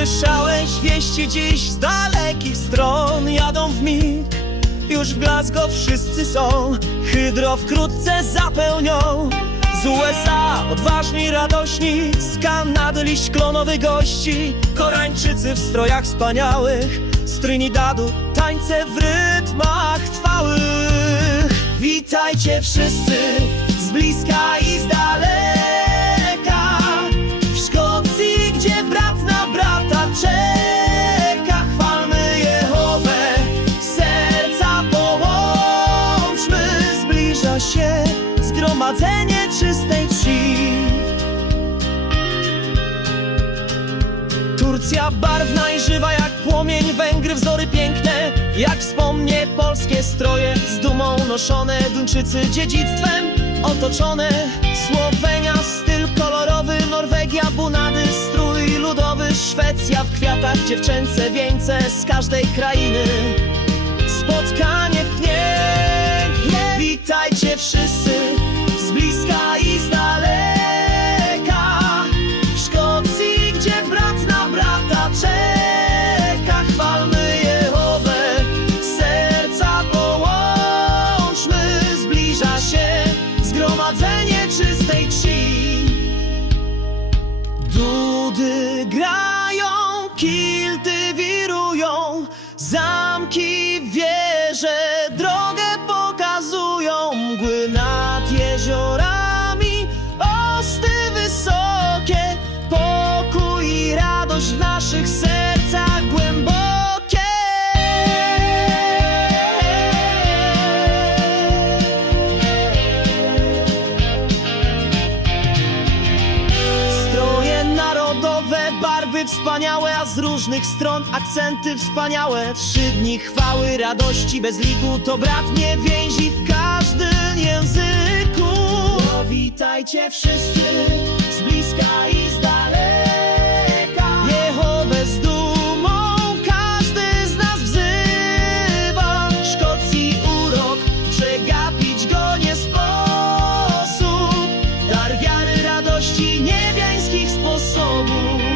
Weź wieści dziś z dalekich stron. Jadą w mig, już w Glasgow wszyscy są. Hydro wkrótce zapełnią. Z USA odważni, radośni Z Kanady liść klonowy gości. Koreańczycy w strojach wspaniałych Z Trinidadu tańce w rytmach trwałych. Witajcie wszyscy z bliska i z daleka Barwna i żywa jak płomień Węgry wzory piękne. Jak wspomnie Polskie stroje z dumą noszone Duńczycy dziedzictwem otoczone. Słowenia styl kolorowy Norwegia bunady strój ludowy. Szwecja w kwiatach dziewczęce wieńce z każdej krainy. Spotkanie Dudy grają, kilty wirują, zamki wieże drogę pokazują, mgły nad jeziorami, osty wysokie, pokój i radość w naszych sercach wspaniałe, a z różnych stron akcenty wspaniałe. Trzy dni chwały, radości bez liku To bratnie więzi w każdym języku. Witajcie wszyscy z bliska i z daleka. Jehowę z dumą każdy z nas wzywa. Szkocji urok, przegapić go nie sposób. Dar wiary, radości, niebiańskich sposobów.